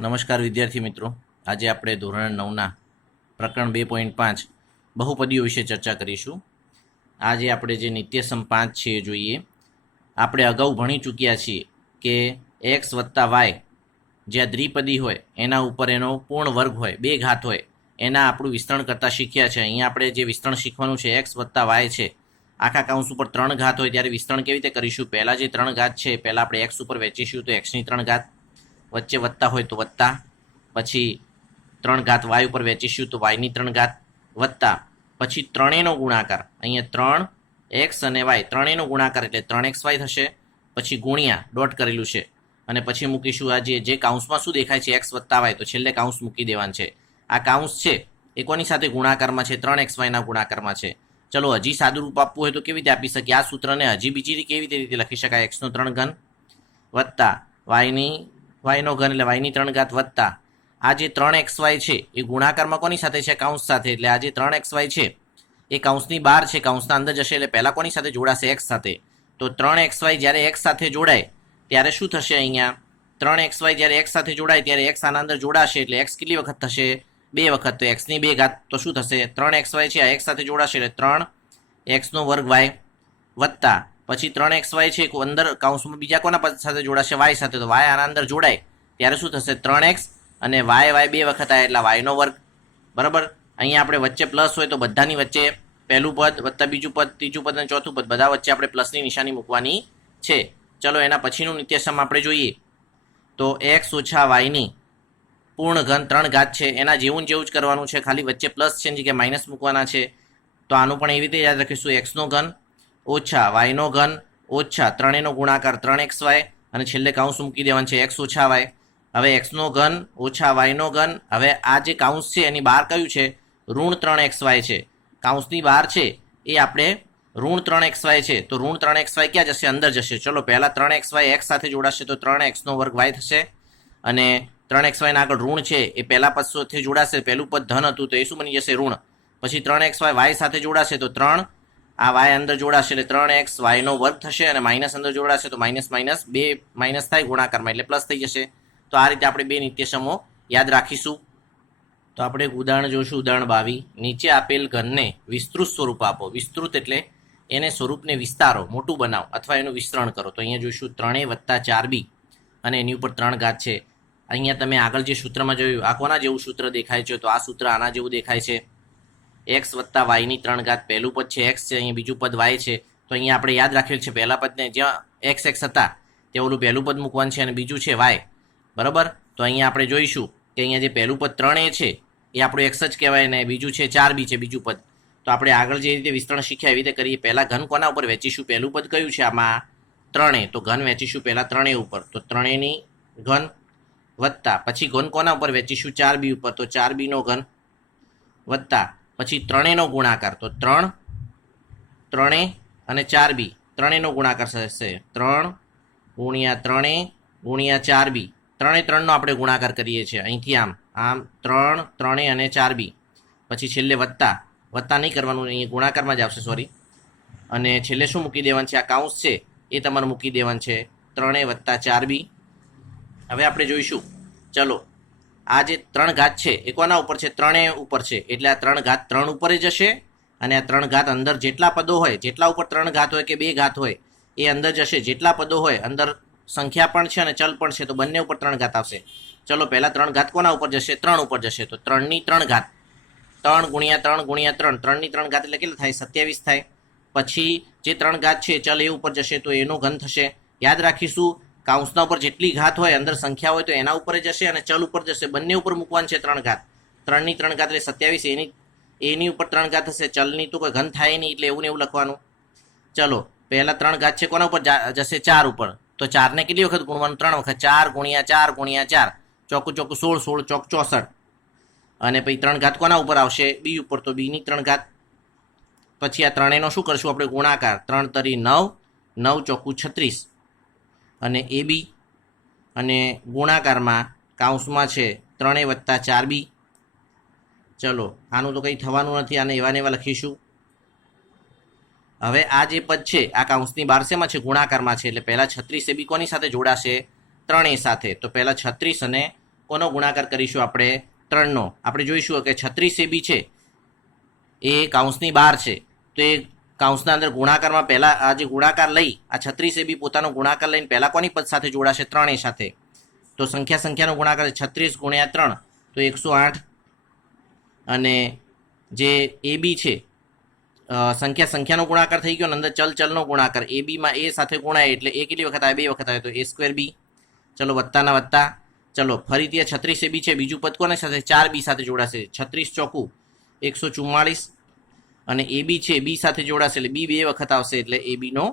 નમસ્કાર વિદ્યાર્થી મિત્રો, આજે આપણે ધોરણ 9ના પ્રકરણ 2.5 બહુપદીઓ વિશે ચર્ચા કરીશું. આજે આપણે જે નિત્યસમ 5 છે એ જોઈએ. આપણે અગાઉ ભણી ચૂક્યા છીએ કે એક્સ વત્તા વાય જ્યાં દ્વિપદી હોય એના ઉપર એનો પૂર્ણ વર્ગ હોય, બે ઘાત હોય, એના આપણું વિસ્તરણ કરતાં શીખ્યા છે. અહીંયા આપણે જે વિસ્તરણ શીખવાનું છે એક્સ વત્તા વાય છે, આખા કૌંસ ઉપર 3 ઘાત હોય ત્યારે વિસ્તરણ કેવી રીતે કરીશું? પહેલાં જે 3 ઘાત છે પહેલાં આપણે એક્સ ઉપર વેચીશું તો એક્સની 3 ઘાત, વચ્ચે વત્તા હોય તો વત્તા, પછી 3 ઘાત વાય ઉપર વેચીશું તો વાયની 3 ઘાત, વત્તા પછી ત્રણેયનો ગુણાકાર, અહીંયા 3 એક્સ અને વાય ત્રણેયનો ગુણાકાર એટલે 3xy થશે, પછી ગુણ્યા ડોટ કરેલું છે અને પછી મૂકીશું આ જે કાઉન્સમાં શું દેખાય છે એક્સ વત્તા વાય, તો છેલ્લે કાઉન્સ મૂકી દેવાનું છે. આ કાઉન્સ છે એ કોની સાથે ગુણાકારમાં છે? 3xy ગુણાકારમાં છે. ચલો હજી સાદું રૂપ આપવું હોય તો કેવી રીતે આપી શકીએ? આ સૂત્રને હજી બીજી કેવી રીતે લખી શકાય? એક્સનો 3 ઘન વત્તા વાયનો ઘન એટલે વાયની 3 ઘાત વત્તા આ જે 3xy છે એ ગુણાકારમાં કોની સાથે છે? કાઉન્સ સાથે. એટલે આ જે 3xy છે એ કાઉન્સની બહાર છે, કાઉન્સના અંદર જશે એટલે પહેલાં કોની સાથે જોડાશે? એક્સ સાથે. તો 3xy જ્યારે એક્સ સાથે જોડાય ત્યારે શું થશે? અહીંયા 3xy જ્યારે એક્સ સાથે જોડાય ત્યારે એક્સ આના અંદર જોડાશે એટલે એક્સ કેટલી વખત થશે? 2 વખત. તો એક્સની 2 ઘાત તો શું થશે? 3xy છે આ એક્સ સાથે જોડાશે એટલે 3x² વાય વત્તા પછી 3xy છે અંદર કાઉન્સમાં બીજા કોના પદ સાથે જોડાશે? વાય સાથે. તો વાય આના અંદર જોડાય ત્યારે શું થશે? 3x અને વાય 2 વખત આવે એટલે વાયનો વર્ગ. બરાબર. અહીંયા આપણે વચ્ચે પ્લસ હોય તો બધાની વચ્ચે પહેલું પદ વત્તા બીજું પદ, ત્રીજું પદ અને ચોથું પદ બધા વચ્ચે આપણે પ્લસની નિશાની મૂકવાની છે. ચલો એના પછીનું નિત્યસમ આપણે જોઈએ તો એક્સ ઓછા વાયની પૂર્ણ ઘન 3 ઘાત છે એના જેવું જ કરવાનું છે, ખાલી વચ્ચે પ્લસ છે કે માઇનસ મૂકવાના છે. તો આનું પણ એવી રીતે યાદ રાખીશું, એક્સનો ઘન ઓછા વાયનો ઘન ઓછા ત્રણેયનો ગુણાકાર 3xy અને છેલ્લે કાઉન્સ મૂકી દેવાનું છે એક્સ ઓછા વાય. હવે એક્સનો ઘન ઓછા વાયનો ઘન, હવે આ જે કાઉન્સ છે એની બહાર કયું છે? ઋણ 3xy છે. કાઉન્સની બહાર છે એ આપણે ઋણ 3xy છે, તો ઋણ 3xy ક્યાં જશે? અંદર જશે. ચલો પહેલાં 3xy એક્સ સાથે જોડાશે તો 3x² વાય થશે અને 3xy ના આગળ ઋણ છે એ પહેલા પદ સાથે જોડાશે, પહેલું પદ ધન હતું તો એ શું બની જશે? ઋણ. પછી 3xy વાય સાથે જોડાશે તો 3 આ વાય અંદર જોડાશે એટલે 3x વાયનો વર્ગ થશે અને માઇનસ અંદર જોડાશે તો માઇનસ માઇનસ 2 માઇનસ થાય ગુણાકારમાં એટલે પ્લસ થઈ જશે. તો આ રીતે આપણે બે નિત્યસમો યાદ રાખીશું. તો આપણે એક ઉદાહરણ જોઈશું, ઉદાહરણ 22. નીચે આપેલ ઘનને વિસ્તૃત સ્વરૂપ આપો. વિસ્તૃત એટલે એને સ્વરૂપને વિસ્તારો, મોટું બનાવો અથવા એનું વિસ્તરણ કરો. તો અહીંયા જોઈશું 3a વત્તા 4b અને એની ઉપર 3 ઘાત છે. અહીંયા તમે આગળ જે સૂત્રમાં જોયું આ કોના જેવું સૂત્ર દેખાય છે? તો આ સૂત્ર આના જેવું દેખાય છે. એક્સ વત્તા વાયની 3 ઘાત, પહેલું પદ છે એક્સ છે, અહીંયા બીજું પદ વાય છે. તો અહીંયા આપણે યાદ રાખેલ છે પહેલા પદને જ્યાં એક્સ હતા ત્યાં ઓલું પહેલું પદ મૂકવાનું છે અને બીજું છે વાય. બરાબર. તો અહીંયા આપણે જોઈશું કે અહીંયા જે પહેલું પદ 3a છે એ આપણું એક્સ જ કહેવાય ને બીજું છે 4b છે બીજું પદ. તો આપણે આગળ જે રીતે વિસ્તરણ શીખ્યા એવી રીતે કરીએ. પહેલાં ઘન કોના ઉપર વેચીશું? પહેલું પદ કયું છે આમાં? 3a. તો ઘન વેચીશું પહેલાં 3a ઉપર, તો 3aની ઘન વત્તા પછી ઘન કોના ઉપર વેચીશું? 4b ઉપર, તો 4bનો ઘન વત્તા પછી ત્રણેયનો ગુણાકાર, તો 3 3a અને 4b ત્રણેયનો ગુણાકાર થશે 3 ગુણ્યા 3a ગુણ્યા 4b. 3 આપણે ગુણાકાર કરીએ છીએ અહીંથી આમ 3 3a અને 4b. પછી છેલ્લે વત્તા નહીં કરવાનું, અહીંયા ગુણાકારમાં જ આવશે, સોરી. અને છેલ્લે શું મૂકી દેવાનું છે? આ કાઉન્સ છે એ તમારે મૂકી દેવાનું છે 3a વત્તા 4b. હવે આપણે જોઈશું, ચલો આ જે 3 ઘાત છે એ કોના ઉપર છે? 3a ઉપર છે એટલે આ 3 ઘાત 3 ઉપર જ જશે અને આ 3 ઘાત અંદર જેટલા પદો હોય, જેટલા ઉપર 3 ઘાત હોય કે 2 ઘાત હોય એ અંદર જશે. જેટલા પદો હોય અંદર સંખ્યા પણ છે અને ચલ પણ છે તો બંને ઉપર 3 ઘાત આવશે. ચલો પહેલાં 3 ઘાત કોના ઉપર જશે? 3 ઉપર જશે. તો 3ની 3 ઘાત, 3 ગુણ્યા 3 ગુણ્યા 3, 3ની 3 ઘાત એટલે કેટલા થાય? 27 થાય. પછી જે 3 ઘાત છે ચલ એ ઉપર જશે તો એનો ઘન થશે. યાદ રાખીશું, કાઉન્સના ઉપર જેટલી ઘાત હોય અંદર સંખ્યા હોય તો એના ઉપર જશે અને ચલ ઉપર જશે, બંને ઉપર મૂકવાનું છે 3 ઘાત. 3ની 3 ઘાત એટલે 27, એની ઉપર 3 ઘાત થશે, ચલની તો કોઈ ઘન થાય નહીં એટલે એવું ને એવું લખવાનું. ચલો પહેલાં 3 ઘાત છે કોના ઉપર જશે? 4 ઉપર. તો 4ને કેટલી વખત ગુણવાનું? 3 વખત. 4 ગુણ્યા 4 ગુણ્યા 4, ચોખ્ખું 16, 16 ચોક 64. અને પછી 3 ઘાત કોના ઉપર આવશે? બી ઉપર, તો બીની 3 ઘાત. પછી આ ત્રણેયનો શું કરશું આપણે? ગુણાકાર. 3 તરી 9, 9 ચોખ્ખું 36 અને એ બી અને ગુણાકારમાં કાઉન્સમાં છે 3a વત્તા 4b. ચલો આનું તો કંઈ થવાનું નથી, આને એવા ને એવા લખીશું. હવે આ જે પદ છે આ કાઉન્સની બહાર શેમાં છે? ગુણાકારમાં છે એટલે પહેલાં 36 એ બી કોની સાથે જોડાશે? 3a સાથે. તો પહેલાં 36 અને કોનો ગુણાકાર કરીશું આપણે? 3નો. આપણે જોઈશું કે 36 AB છે એ કૌંસની બહાર છે, તો એ કૌંસના અંદર ગુણાકારમાં પહેલા આ જે ગુણાકાર લઈ આ 36 AB પોતાનો ગુણાકાર લઈને પહેલા કોની પદ સાથે જોડાશે? 3 સાથે. તો સંખ્યાનો ગુણાકાર 36 ગુણ્યા 3 તો 108. અને જે AB છે સંખ્યાનો ગુણાકાર થઈ ગયો, અંદર ચલનો ગુણાકાર ABમાં A સાથે ગુણાય એટલે એ કેટલી વખત આવે? 2 વખત આવે, તો A²B. ચલો વત્તાના વત્તા. ચલો ફરીથી 36 AB છે, બીજું પદ કોની સાથે? 4B સાથે જોડાશે. 36 ચોકું 144. અને AB છે B સાથે જોડાશે એટલે B 2 વખત આવશે એટલે ABનો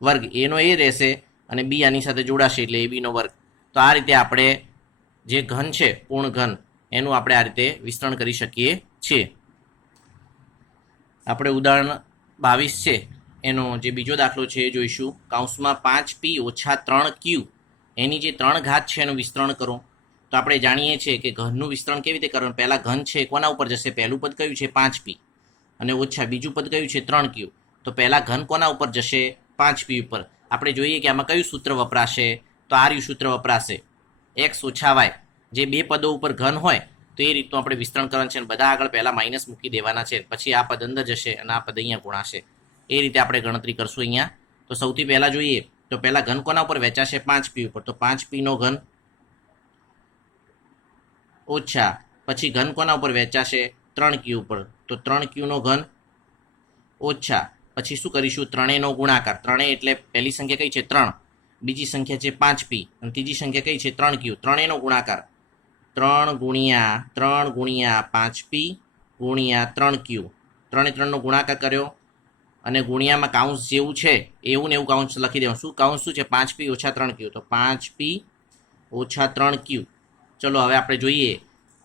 વર્ગ. એનો એ રહેશે અને B આની સાથે જોડાશે એટલે ABનો વર્ગ. તો આ રીતે આપણે જે ઘન છે પૂર્ણ ઘન એનું આપણે આ રીતે વિસ્તરણ કરી શકીએ છીએ. આપણે ઉદાહરણ 22 છે એનો જે બીજો દાખલો છે એ જોઈશું. કૌંસમાં 5p - 3q એની જે 3 ઘાત છે એનું વિસ્તરણ કરો. તો આપણે જાણીએ છીએ કે ઘનનું વિસ્તરણ કેવી રીતે કરવાનું? પહેલાં ઘન છે કોના ઉપર જશે? પહેલું પદ કયું છે? 5p. અને ઓછા બીજું પદ કયું છે? 3q. તો પહેલાં ઘન કોના ઉપર જશે? 5p ઉપર. આપણે જોઈએ કે આમાં કયું સૂત્ર વપરાશે? તો આ સૂત્ર વપરાશે, x - y. જે બે પદો ઉપર ઘન હોય તો એ રીતનું આપણે વિસ્તરણ કરવાનું છે અને બધા આગળ પહેલાં માઇનસ મૂકી દેવાના છે, પછી આ પદ અંદર જશે અને આ પદ અહીંયા ગુણાશે. એ રીતે આપણે ગણતરી કરશું અહીંયા. તો સૌથી પહેલાં જોઈએ તો પહેલાં ઘન કોના ઉપર વેચાશે? 5p ઉપર. તો 5pનો ઘન ઓછા પછી ઘન કોના ઉપર વેચાશે? 3q ઉપર. તો 3qનો ઘન ઓછા પછી શું કરીશું? 3નો ગુણાકાર. 3 એટલે પહેલી સંખ્યા કઈ છે? 3. બીજી સંખ્યા છે 5p અને ત્રીજી સંખ્યા કઈ છે? 3q. 3નો ગુણાકાર 3 ગુણ્યા 5p ગુણ્યા 3q. 3 3નો ગુણાકાર કર્યો અને ગુણ્યામાં કાઉન્સ જેવું છે એવું ને એવું કાઉન્સ લખી દેવાનું. શું કાઉન્સ શું છે? 5p - 3q. તો 5p - 3q. ચલો હવે આપણે જોઈએ.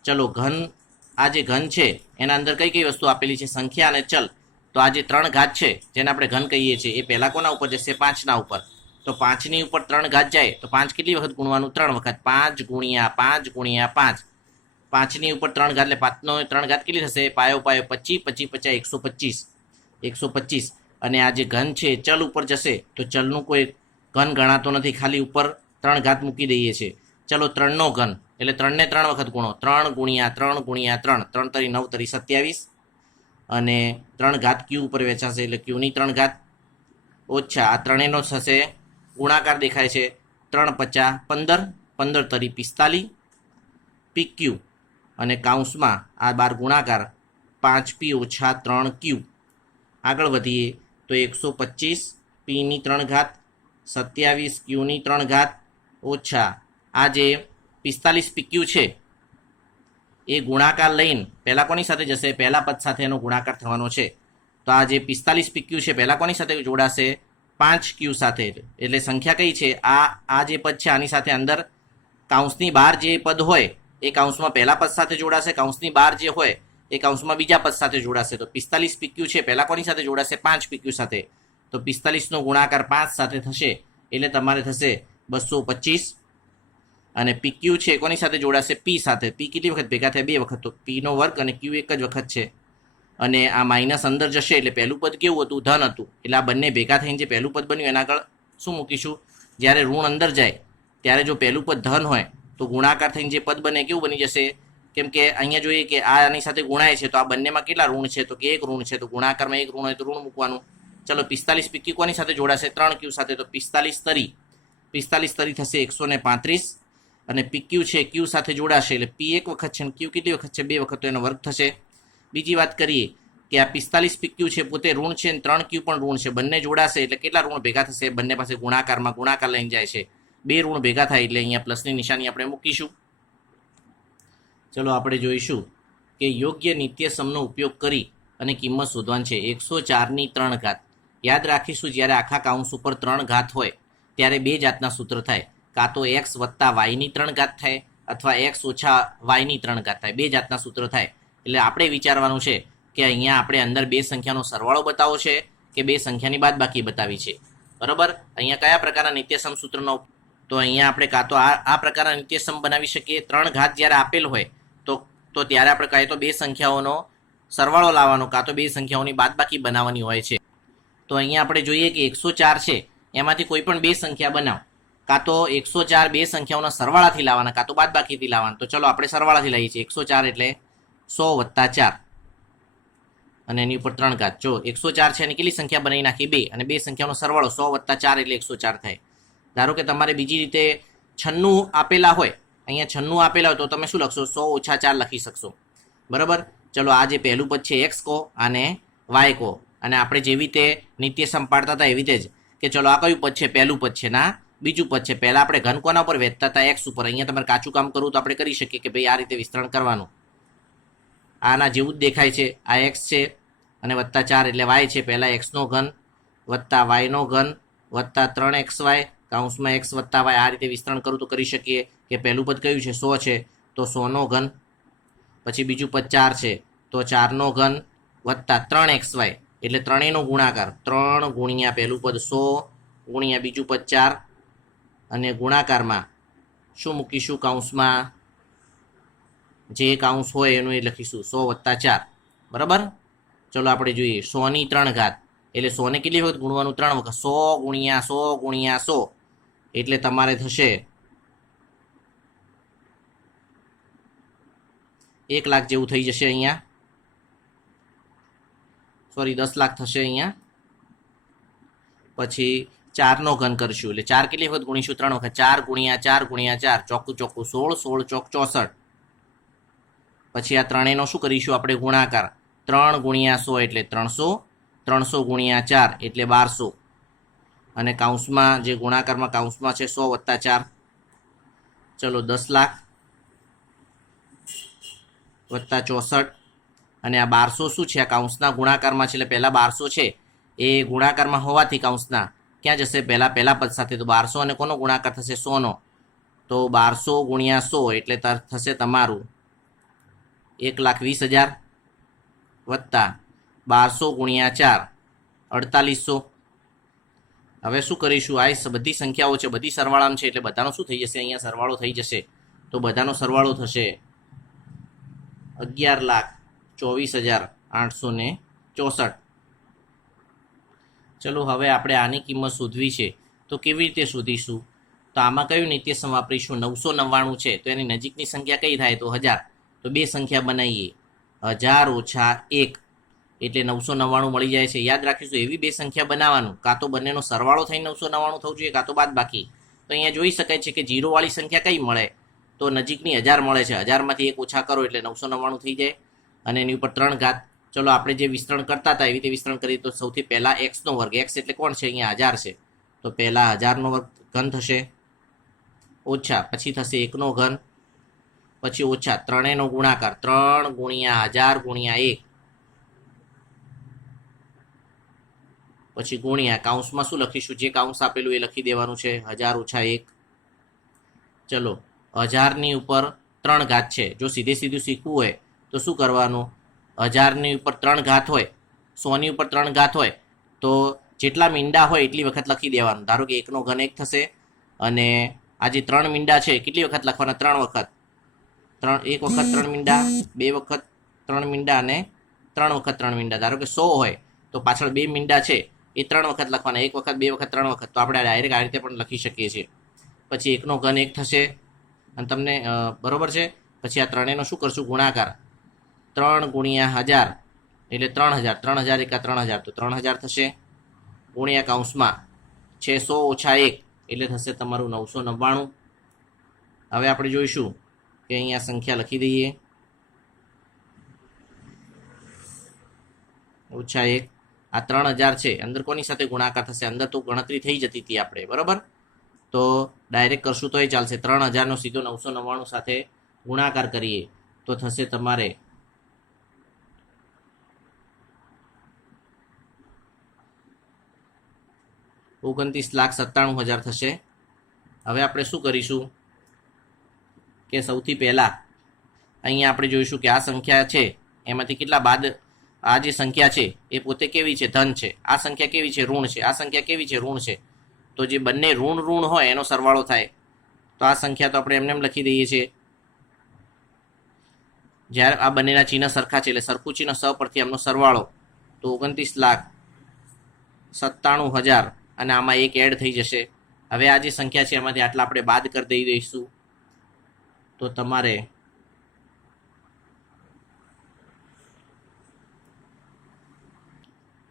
ચલો ઘન, આ જે ઘન છે એના અંદર કઈ કઈ વસ્તુ આપેલી છે? સંખ્યા અને ચલ. તો આ જે 3 ઘાત છે જેને આપણે ઘન કહીએ છીએ એ પહેલા કોના ઉપર જશે? 5ના ઉપર. તો 5ની ઉપર 3 ઘાત જાય તો 5 કેટલી વખત ગુણવાનું? 3 વખત. 5 ગુણ્યા 5 ગુણ્યા 5. 5ની ઉપર 3 ઘાત એટલે 5નો 3 ઘાત કેટલી થશે? પાયો 25, 25 50 125. 125. અને આ જે ઘન છે ચલ ઉપર જશે તો ચલનું કોઈ ઘન ગણાતો નથી, ખાલી ઉપર 3 ઘાત મૂકી દઈએ છીએ. ચલો 3નો ઘન એટલે 3ને 3 વખત ગુણો. 3 ગુણ્યા 3 ગુણ્યા 3. 3 તરી 9 તરી 27. અને 3 ઘાત q ઉપર વેચાશે એટલે qની 3 ઘાત ઓછા આ ત્રણેયનો થશે ગુણાકાર દેખાય છે. 3 50 15. 15 તરી 45 pq. અને કાઉન્સમાં આ 12 ગુણાકાર 5p - 3q. આગળ વધીએ તો 125 pની 3 ઘાત 27 qની 3 ઘાત ઓછા આ જે 45 pq છે એ ગુણાકાર લઈને પહેલાં કોની સાથે જશે? પહેલા પદ સાથે એનો ગુણાકાર થવાનો છે. તો આ જે 45 pq છે પહેલાં કોની સાથે જોડાશે? 5q સાથે. એટલે સંખ્યા કઈ છે? આ જે પદ છે આની સાથે અંદર કાઉન્સની બહાર જે પદ હોય એ કાઉન્સમાં પહેલા પદ સાથે જોડાશે, કાઉન્સની બહાર જે હોય એ કાઉન્સમાં બીજા પદ સાથે જોડાશે. તો 45 pq છે પહેલાં કોની સાથે જોડાશે? 5pq સાથે. તો 45નો ગુણાકાર 5 સાથે થશે એટલે તમારે થશે 225. અને pq છે કોની સાથે જોડાશે? p સાથે. p કેટલી વખત ભેગા થાય? 2 વખત. તો pનો વર્ગ અને q એક જ વખત છે. અને આ માઇનસ અંદર જશે એટલે પહેલું પદ કેવું હતું? ધન હતું. એટલે આ બંને ભેગા થઈને જે પહેલું પદ બન્યું એના આગળ શું મૂકીશું? જ્યારે ઋણ અંદર જાય ત્યારે જો પહેલું પદ ધન હોય તો ગુણાકાર થઈને જે પદ બને કેવું બની જશે? કેમ કે અહીંયા જોઈએ કે આની સાથે ગુણાય છે તો આ બંનેમાં કેટલા ઋણ છે? તો કે એક ઋણ છે. તો ગુણાકારમાં એક ઋણ હોય તો ઋણ મૂકવાનું. ચલો 45 pq કોની સાથે જોડાશે? 3q સાથે. તો 45 તરી થશે 135. અને pq છે q સાથે જોડાશે એટલે p એક વખત છે અને q કેટલી વખત છે? 2 વખત. તો એનો વર્ગ થશે. બીજી વાત કરીએ કે આ 45 pq છે પોતે ઋણ છે અને 3q પણ ઋણ છે. બંને જોડાશે એટલે કેટલા ઋણ ભેગા થશે? બંને પાસે ગુણાકારમાં ગુણાકાર લઈને જાય છે. 2 ઋણ ભેગા થાય એટલે અહીંયા પ્લસની નિશાની આપણે મૂકીશું. ચલો આપણે જોઈશું કે યોગ્ય નિત્યસમનો ઉપયોગ કરી અને કિંમત શોધવાની છે. 104ની 3 ઘાત. યાદ રાખીશું જ્યારે આખા કાઉન્સ ઉપર 3 ઘાત હોય ત્યારે 2 જાતના સૂત્ર થાય. કાં તો x + yની 3 ઘાત થાય અથવા x - yની 3 ઘાત થાય. 2 જાતના સૂત્ર થાય. એટલે આપણે વિચારવાનું છે કે અહીંયા આપણે અંદર 2 સંખ્યાનો સરવાળો બતાવો છે કે 2 સંખ્યાની બાદબાકી બતાવી છે. બરાબર. અહીંયા કયા પ્રકારના નિત્યસમ સૂત્રનો? તો અહીંયા આપણે કાં તો આ પ્રકારના નિત્યસમ બનાવી શકીએ. 3 ઘાત જ્યારે આપેલ હોય તો ત્યારે આપણે કહીએ તો 2 સંખ્યાઓનો સરવાળો લાવવાનો, કાં તો 2 સંખ્યાઓની બાદબાકી બનાવવાની હોય છે. તો અહીંયા આપણે જોઈએ કે 104 છે એમાંથી કોઈ પણ 2 સંખ્યા બનાવો. કાં તો 104 બે સંખ્યાઓના સરવાળાથી લાવવાના, કાં તો બાદબાકીથી લાવવાના. તો ચલો આપણે સરવાળાથી લઈએ છીએ. 104 એટલે 100 + 4 અને એની ઉપર 3 ઘાત. જો 104 છે એની કેટલી સંખ્યા બનાવી નાખી? 2, અને બે સંખ્યાનો સરવાળો 100 + 4 એટલે 104 થાય. ધારો કે તમારે બીજી રીતે 96 આપેલા હોય, અહીંયા 96 આપેલા હોય તો તમે શું લખશો? 100 - 4 લખી શકશો. બરાબર. ચલો આ જે પહેલું પદ છે એક્સ કહો અને વાય કહો, અને આપણે જેવી રીતે નિત્ય સમ પાડતા હતા એવી રીતે જ કે ચલો આ કયું પદ છે? પહેલું પદ છે ના બીજું પદ છે. પહેલા આપણે ઘન કોના ઉપર વેચતા હતા? એક્સ ઉપર. અહીંયા તમારે કાચું કામ કરવું તો આપણે કરી શકીએ કે ભાઈ આ રીતે વિસ્તરણ કરવાનું. આના જેવું જ દેખાય છે. આ એક્સ છે અને +4 એટલે વાય છે. પહેલા એક્સનો ઘન વત્તા વાયનો ઘન વત્તા 3xy કૌંસમાં એક્સ વત્તા વાય. આ રીતે વિસ્તરણ કરું તો કરી શકીએ કે પહેલું પદ કયું છે? 100 છે તો 100નો ઘન, પછી બીજું પદ 4 છે તો 4નો ઘન વત્તા 3xy એટલે ત્રણેયનો ગુણાકાર. 3 ગુણ્યા પહેલું પદ 100 ગુણ્યા બીજું પદ 4 અને ગુણાકારમાં શું મૂકીશું? કૌંસમાં જે કૌંસ હોય એનું એ લખીશું 100 + 4. બરાબર. ચલો આપણે જોઈએ 100ની 3 ઘાત એટલે 100ને કેટલી વખત ગુણવાનું? 3 વખત. 100 ગુણ્યા 100 ગુણ્યા 100 એટલે તમારે થશે 1 લાખ જેવું થઈ જશે અહીંયા. સોરી 10 લાખ થશે અહીંયા. પછી 4નો ઘન કરશું એટલે 4 કેટલી વખત ગુણીશું? 3 વખત. 4 ગુણ્યા 4 ગુણ્યા 4 ચોખ્ખું ચોખ્ખું 16, 16 ચોક 64. પછી આ ત્રણેયનો શું કરીશું આપણે? ગુણાકાર. 3 ગુણ્યા 100 એટલે 300, 300 ગુણ્યા 4 એટલે 1200, અને કૌંસમાં જે ગુણાકારમાં કૌંસમાં છે 100 + 4. ચલો 10 લાખ વત્તા 64, અને આ 1200 શું છે? આ કૌંસના ગુણાકારમાં છે એટલે પહેલા 1200 છે એ ગુણાકારમાં હોવાથી કૌંસના ક્યાં જશે? પહેલા પદ સાથે. તો 1200 અને કોનો ગુણાકાર થશે? 100નો. તો 1200 ગુણ્યા 100 એટલે થશે તમારું 1,20,000 વત્તા 1200 ગુણ્યા 4 4800. હવે શું કરીશું? આ બધી સંખ્યાઓ છે, બધી સરવાળામાં છે એટલે બધાનો શું થઈ જશે? અહીંયા સરવાળો થઈ જશે. તો બધાનો સરવાળો થશે 11,24,864. ચલો હવે આપણે આની કિંમત શોધવી છે તો કેવી રીતે શોધીશું? તો આમાં કયું નિત્યસમ વાપરીશું? 999 છે તો એની નજીકની સંખ્યા કઈ થાય? તો 1000. તો બે સંખ્યા બનાવીએ. 1000 - 1 એટલે 999 મળી જાય છે. યાદ રાખીશું એવી બે સંખ્યા બનાવવાનું, કાં તો બંનેનો સરવાળો થઈને 999 થવું જોઈએ, કાં તો બાદબાકી. તો અહીંયા જોઈ શકાય છે કે 0 વાળી સંખ્યા કઈ મળે? તો નજીકની 1000 મળે છે. 1000માંથી 1 ઓછા કરો એટલે 999 થઈ જાય, અને એની ઉપર 3 ઘાત. ચલો આપણે જે વિસ્તરણ કરતા હતા એવી રીતે વિસ્તરણ કરીએ તો સૌથી પહેલા એક્સનો વર્ગ. એક્સ એટલે કોણ છે? અહીંયા 1000 છે તો પહેલા 1000નો વર્ગ ઘન થશે, ઓછા પછી થશે 1નો ઘન, પછી ઓછા ત્રણેયનો ગુણાકાર. 3 ગુણ્યા 1000 ગુણ્યા 1 પછી ગુણ્યા કૌંસમાં શું લખીશું? જે કૌંસ આપેલું એ લખી દેવાનું છે. 1000 - 1. ચલો 1000ની ઉપર 3 ઘાત છે. જો સીધે સીધું શીખવું હોય તો શું કરવાનું? 1000ની ઉપર 3 ઘાત હોય, 100ની ઉપર 3 ઘાત હોય તો જેટલા મીંડા હોય એટલી વખત લખી દેવાનું. ધારો કે 1નો ઘન 1 થશે, અને આ જે 3 મીંડા છે કેટલી વખત લખવાના? 3 વખત. 1 વખત 3 મીંડા, 2 વખત 3 મીંડા અને 3 વખત 3 મીંડા. ધારો કે 100 હોય તો પાછળ 2 મીંડા છે એ 3 વખત લખવાના. 1 વખત, 2 વખત, 3 વખત. તો આપણે ડાયરેક્ટ આ રીતે પણ લખી શકીએ છીએ. પછી 1નો ઘન 1 થશે, અને તમને બરોબર છે. પછી આ ત્રણેયનો શું કરશું? ગુણાકાર. 3 ગુણ્યા 1000 એટલે 3000, 3000 × 3000 તો 3000 થશે, ગુણ્યા કૌંસમાં 600 - 1 એટલે થશે તમારું 999. હવે આપણે જોઈશું કે અહીંયા સંખ્યા લખી દઈએ. -1 આ 3000 છે, અંદર કોની સાથે ગુણાકાર થશે? અંદર તો ગણતરી થઈ જતી હતી આપણે, બરાબર. તો ડાયરેક્ટ કરશું તો એ ચાલશે. 3000નો સીધો 999 સાથે ગુણાકાર કરીએ તો થશે તમારે 29,97,000 થશે. હવે આપણે શું કરીશું કે સૌથી પહેલા અહીંયા આપણે જોઈશું કે આ સંખ્યા છે એમાંથી કેટલા બાદ. આ જે સંખ્યા છે એ પોતે કેવી છે? ધન છે. આ સંખ્યા કેવી છે? ઋણ છે. આ સંખ્યા કેવી છે? ઋણ છે. તો જે બંને ઋણ ઋણ હોય એનો સરવાળો થાય. તો આ સંખ્યા તો આપણે એમને એમ લખી દઈએ છીએ. જ્યારે આ બંનેના ચિહ્ન સરખા છે એટલે સરખું ચિહ્ન સ પરથી એમનો સરવાળો. તો 29,97,000 અને આમાં 1 એડ થઈ જશે. હવે આ જે સંખ્યા છે એમાંથી આટલા આપણે બાદ કરી દઈશું તો તમારે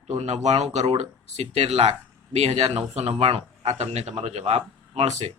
તો 99,70,70,999 આ તમને તમારો જવાબ મળશે.